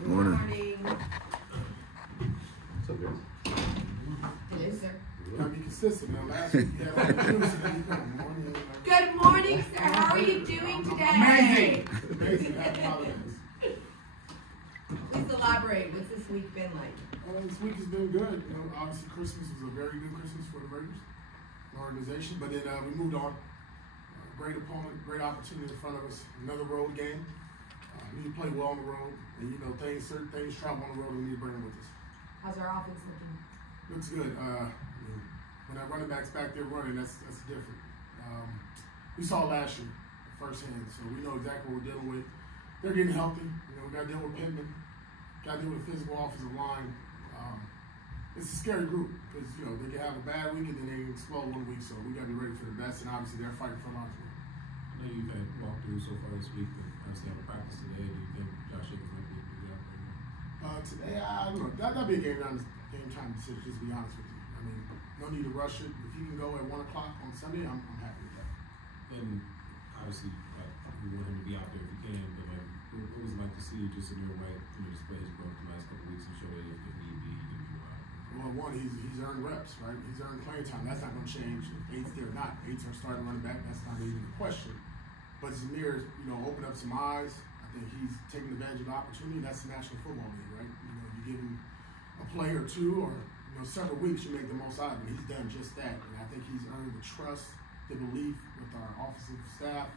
Good morning. What's up, guys? Hello, sir. You gotta be consistent. Now, last week you had all the juice, and then you come morning. Good morning, sir. How are you doing today? Amazing. Amazing. Happy holidays. Please elaborate. What's this week been like? This week has been good. You know, obviously Christmas was a very good Christmas for the Raiders, an organization. But then we moved on. Great opponent, great opportunity in front of us. Another road game. We need to play well on the road, and you know certain things travel on the road. And we need to bring them with us. How's our offense looking? Looks good. When our running backs back there running, that's different. We saw it last year firsthand, so we know exactly what we're dealing with. They're getting healthy. You know, we got to deal with Pittman. Got to deal with a physical offensive line. It's a scary group because you know they can have a bad week and then they can explode one week. So we got to be ready for the best, and obviously they're fighting for life. I know you've had walkthroughs so far this week, but obviously have a practice today. Do you think Josh Jacobs might be able to do that right now? Today, I don't know. That'd be a game time decision. Just to be honest with you. I mean, no need to rush it. If you can go at 1 o'clock on Sunday, I'm happy with that. And obviously, we want him to be out there if he can. But like, what was it like to see just in your right, display his growth the last couple of weeks and show that if need be, he can do it? Well, one, he's earned reps, right? He's earned playing time. That's not going to change. If eight's there or not, eight's our starting running back. That's not even the question. But Zamir's, opened up some eyes. I think he's taking advantage of the opportunity. That's the National Football League, right? You give him a play or two, or several weeks, you make the most out of him. He's done just that, and I think he's earned the trust, the belief with our offensive staff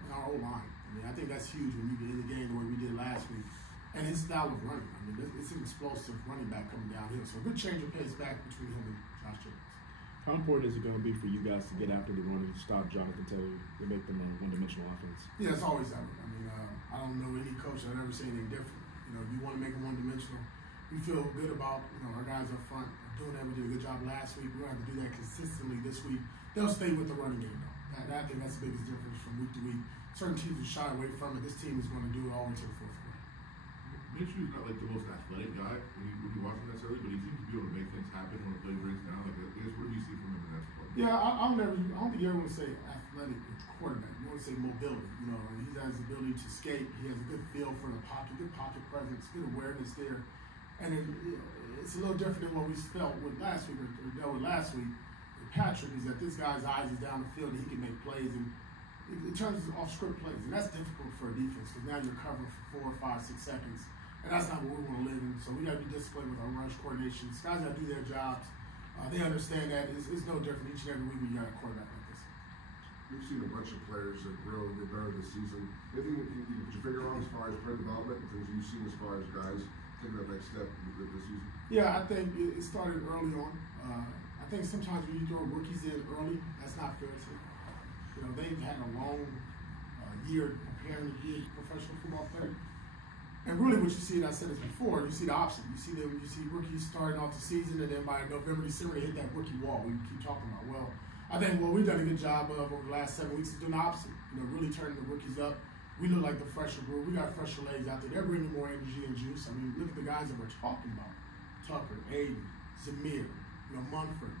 and our O-line. I think that's huge when you get in the game the way we did last week. And his style of running. It's an explosive running back coming downhill. So a good change of pace back between him and Josh Jacobs. How important is it going to be for you guys to get after the run and stop Jonathan Taylor to make them a one-dimensional offense? Yeah, it's always that way. I don't know any coach I've ever seen anything different. You want to make them one-dimensional. We feel good about our guys up front doing that. We did a good job last week. We're going to have to do that consistently this week. They'll stay with the running game, though. I think that's the biggest difference from week to week. Certain teams will shy away from it. This team is going to do it all the way to the fourth quarter. Minshew's not like the most athletic guy when you watch him necessarily, but he seems to be able to make things happen when the play breaks down. Like, I guess, what do you see from him in that sport? Yeah, I don't think you ever want to say athletic quarterback. You want to say mobility. He has the ability to skate. He has a good feel for the pocket, good pocket presence, good awareness there. And it's a little different than what we felt with last week or dealt with last week with Patrick. Is that this guy's eyes is down the field and he can make plays, and it turns off script plays, and that's difficult for a defense because now you're covering for 4, 5, 6 seconds. And that's not what we want to live in. So we got to be disciplined with our rush coordination. These guys got to do their jobs. They understand that it's no different each and every week we got a quarterback like this. We've seen a bunch of players that grow and get better this season. Anything that you figure out as far as player development and things you've seen as far as guys taking that next step this season? Yeah, I think it started early on. I think sometimes when you throw rookies in early, that's not fair to them. They've had a long year preparing to be a professional football player. And really what you see, and I said this before, you see the opposite. You see rookies starting off the season, and then by November, December, they hit that rookie wall we keep talking about. Well, I think what we've done a good job of over the last 7 weeks is doing the opposite. Really turning the rookies up. We look like the fresher group. We got fresher legs out there. They're bringing more energy and juice. Look at the guys that we're talking about. Tucker, Aiden, Zamir, Munford,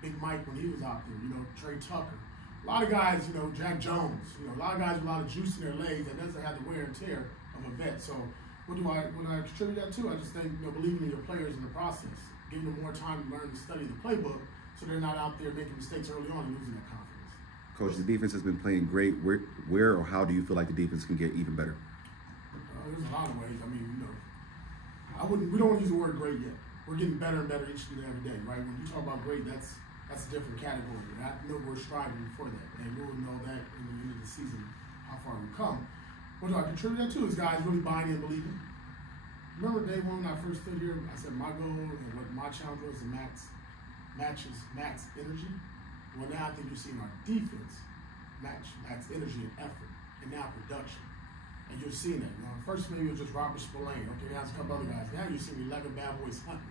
Big Mike when he was out there, Trey Tucker. A lot of guys, Jack Jones, a lot of guys with a lot of juice in their legs that doesn't have the wear and tear of a vet. So what I contribute that to? I just think believing in your players in the process, giving them more time to learn to study the playbook, so they're not out there making mistakes early on and losing that confidence. Coach, the defense has been playing great. Where or how do you feel like the defense can get even better? There's a lot of ways. We don't want to use the word great yet. We're getting better and better each and every day, right? When you talk about great, that's a different category. And I know we're striving for that, and we'll know that in the end of the season how far we've come. What do I contribute that to is guys really buying in and believing. Remember day one when I first stood here, I said my goal and what my challenge was to matches max energy. Well, now I think you're seeing our defense match max energy and effort, and now production. And you're seeing that. First maybe it was just Robert Spillane. Okay, now it's a couple other guys. Now you're seeing 11 bad boys hunting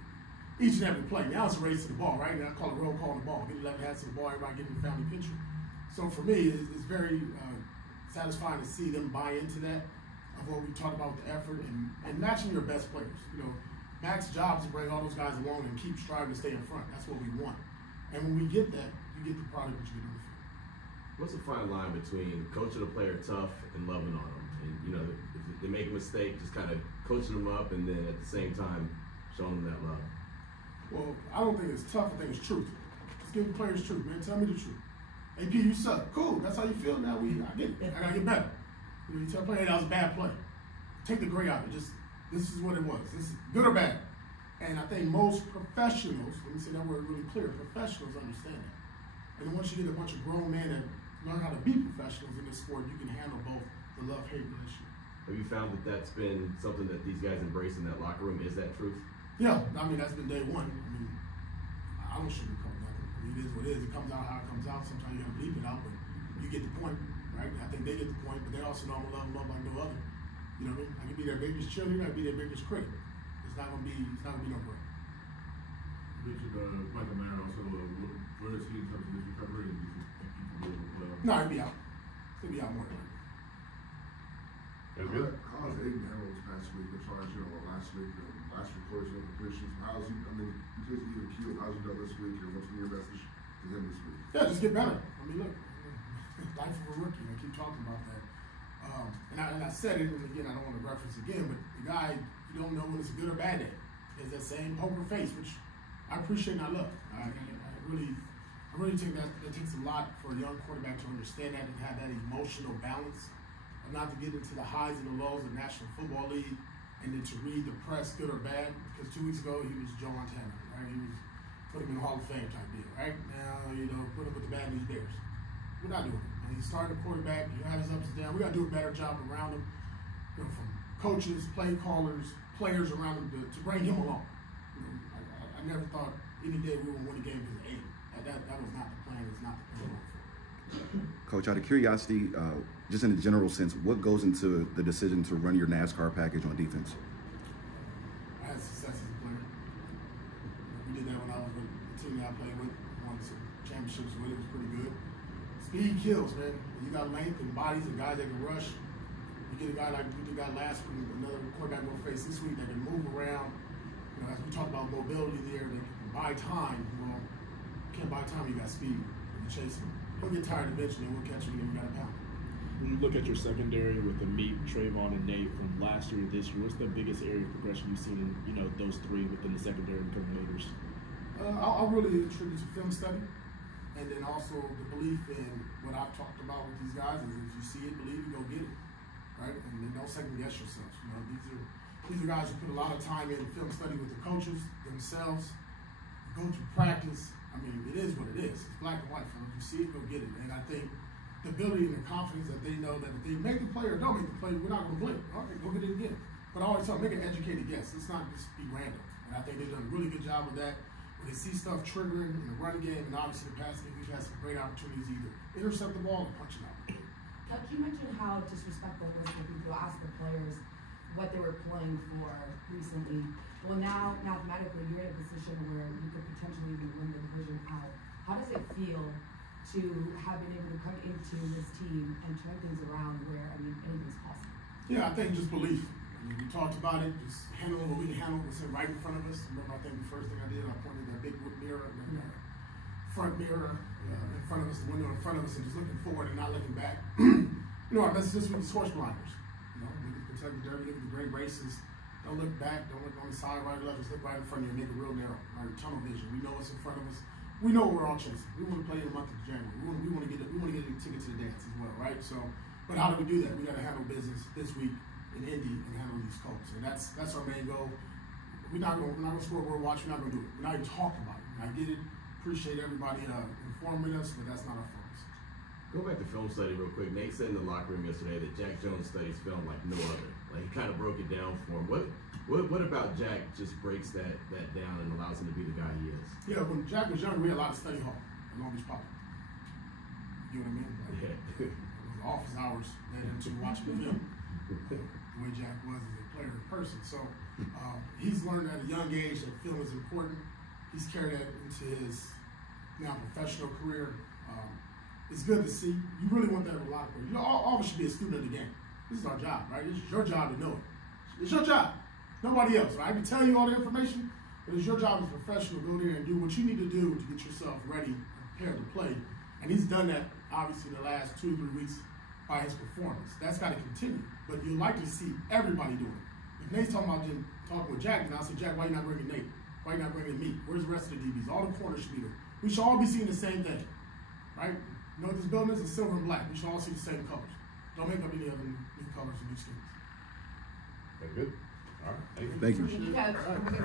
each and every play. Now it's a race to the ball, right? Now I call it roll call the ball. Get 11 hats to the ball, everybody getting the family picture. So for me, it's very satisfying to see them buy into that, of what we talked about with the effort and matching your best players. Max's job is to bring all those guys along and keep striving to stay in front. That's what we want. And when we get that, you get the product that you get on the field. What's the fine line between coaching a player tough and loving on them? And, if they make a mistake, just kind of coaching them up and then at the same time showing them that love? Well, I don't think it's tough. I think it's truth. Just give the players truth, man. Tell me the truth. AP, you suck. Cool. That's how you feel now. I get it. I gotta get better. You tell a player, hey, that was a bad play. Take the gray out of it. Just this is what it was. This is good or bad. And I think most professionals, let me say that word really clear, professionals understand that. And once you get a bunch of grown men that learn how to be professionals in this sport, you can handle both the love-hate relationship. Have you found that that's been something that these guys embrace in that locker room? Is that truth? Yeah, I mean, that's been day one. I mean, I don't sugarcoat nothing. I mean, it is what it is. It comes out how it comes out. Sometimes you gotta bleep it out, but you get the point, right? I think they get the point, but they also know I'm gonna love them like no other. You know what I mean? I can be their biggest cheerleader, I can be their biggest critic. It's not gonna be no break. You mentioned Michael Mayer also. Where is he in terms of his recovery? And do you think he can be able to play? No, he'll be out. He'll be out more than likely. How's Aiden handled this past week as far as, last week, last week, course, completions? How's he, I mean, because he's even cute, how's he done this week, and what's been your message to him this week? Yeah, just get better. I mean, look, life of a rookie, I keep talking about that. And I said it, and again, I don't want to reference again, but the guy, you don't know when it's a good or bad day. There's that same poker face, which I appreciate and I love. I really think that takes a lot for a young quarterback to understand that and have that emotional balance. Not to get into the highs and the lows of the National Football League and then to read the press, good or bad, because 2 weeks ago he was Joe Montana, right? He was put him in the Hall of Fame type deal, right? Now, put him with the Bad News Bears. We're not doing it. And he's starting a quarterback, he has his ups and downs. We got to do a better job around him, from coaches, play callers, players around him to bring him along. I never thought any day we would win a game because of Aiden. That was not the plan. It's not the plan. Coach, out of curiosity, just in a general sense, what goes into the decision to run your NASCAR package on defense? I had success as a player. We did that when I was with the team that I played with. Won some championships with. It was pretty good. Speed kills, man. You got length and bodies and guys that can rush. You get a guy like we did last week, another quarterback we'll face this week that can move around. As we talk about mobility there, they can buy time. Well, you can't buy time, you got speed. You chase him. He'll get tired eventually, and we'll catch him and we got a pound. When you look at your secondary with Amit, Trayvon, and Nate from last year to this year, what's the biggest area of progression you've seen in those three within the secondary and coordinators? I'll really attribute to film study, and then also the belief in what I've talked about with these guys is if you see it, believe it, go get it, right? And then don't second guess yourselves. These are guys who put a lot of time in film study with the coaches themselves, go through practice. I mean, it is what it is. It's black and white, fellas. You see it, go get it. And I think the ability and the confidence that they know that if they make the play or don't make the play, we're not going to blink. All right, go get it again. But I always tell them, make an educated guess. It's not just be random. And I think they've done a really good job with that. When they see stuff triggering in the running game and obviously the pass game, we've had some great opportunities either intercept the ball or punch it out. Coach, you mentioned how disrespectful it was when people asked the players what they were playing for recently. Well, now, mathematically, you're in a position where you could potentially even win the division out. How does it feel to have been able to come into this team and turn things around where, anything's possible? Yeah, I think just belief. We talked about it, just handling what we can handle, what's right in front of us. Remember, I think the first thing I did, I pointed that big mirror, the front mirror in front of us, the window in front of us, and just looking forward and not looking back. Our message this week is horse blinders. Look at the Kentucky Derby, look at the great races. Don't look back, don't look on the side, right or left, just look right in front of you and make it real narrow, right? Tunnel vision. We know what's in front of us. We know what we're all chasing. We want to play in the month of January. We want to get a ticket to the dance as well, right? So, but how do we do that? We got to handle business this week in Indy and handle these Colts, and that's our main goal. We're not going to score a word watch. We're not going to do it. We're not even talking about it. I get it. Appreciate everybody informing us, but that's not our focus. Go back to film study real quick. Nate said in the locker room yesterday that Jack Jones studies film like no other. Like he kind of broke it down for him. What about Jack just breaks that down and allows him to be the guy he is? Yeah, when Jack was younger, we had a lot of study hall at Long Beach Public. You know what I mean? Like, office hours led into watching the film. The way Jack was as a player and person. So he's learned at a young age that film is important. He's carried that into his now professional career. It's good to see. You really want that in a lot of players. All of us should be a student of the game. This is our job, right? This is your job to know it. It's your job. Nobody else, right? I can tell you all the information, but it's your job as a professional to go there and do what you need to do to get yourself ready and prepared to play. And he's done that, obviously, the last 2 or 3 weeks by his performance. That's got to continue. But you'd like to see everybody doing it. Nate's talking about talking with Jack, and I said, Jack, why you not bringing Nate? Why you not bringing me? Where's the rest of the DBs? All the corners should be there. We should all be seeing the same thing, right? You know what this building is? It's silver and black. We should all see the same colors. Don't make up any other new colors and new skins. Okay, good. All right. Thank you. Because